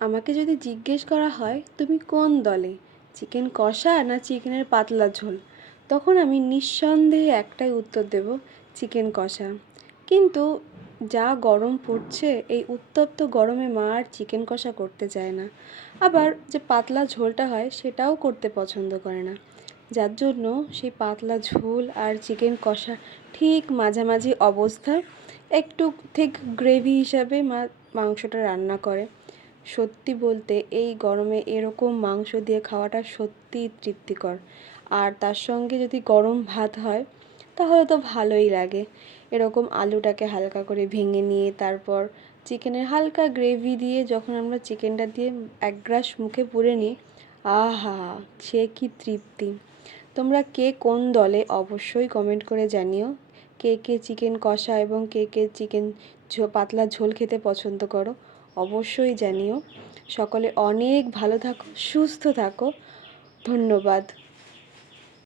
আমাকে যদি জিজ্ঞেস করা হয় তুমি কোন দলে, চিকেন কষা না চিকেনের পাতলা ঝোল, তখন আমি নিঃসন্দেহে একটাই উত্তর দেব, চিকেন কষা। কিন্তু যা গরম পড়ছে, এই উত্তপ্ত গরমে মা আর চিকেন কষা করতে চায় না। আবার যে পাতলা ঝোলটা হয় সেটাও করতে পছন্দ করে না, যার জন্য সেই পাতলা ঝোল আর চিকেন কষা ঠিক মাঝামাঝি অবস্থায় একটু ঠিক গ্রেভি হিসাবে মা মাংসটা রান্না করে। সত্যি বলতে এই গরমে এরকম মাংস দিয়ে খাওয়াটা সত্যিই তৃপ্তিকর। আর তার সঙ্গে যদি গরম ভাত হয় তাহলে তো ভালোই লাগে। এরকম আলুটাকে হালকা করে ভেঙে নিয়ে তারপর চিকেনের হালকা গ্রেভি দিয়ে যখন আমরা চিকেনটা দিয়ে এক গ্রাস মুখে পুরে নিই, আহা, সে কি তৃপ্তি! তোমরা কে কোন দলে অবশ্যই কমেন্ট করে জানিও। কে কে চিকেন কষা এবং কে কে চিকেন পাতলা ঝোল খেতে পছন্দ করো, অবশ্যই জানিও। সকলে অনেক ভালো থাকো, সুস্থ থাকো। ধন্যবাদ।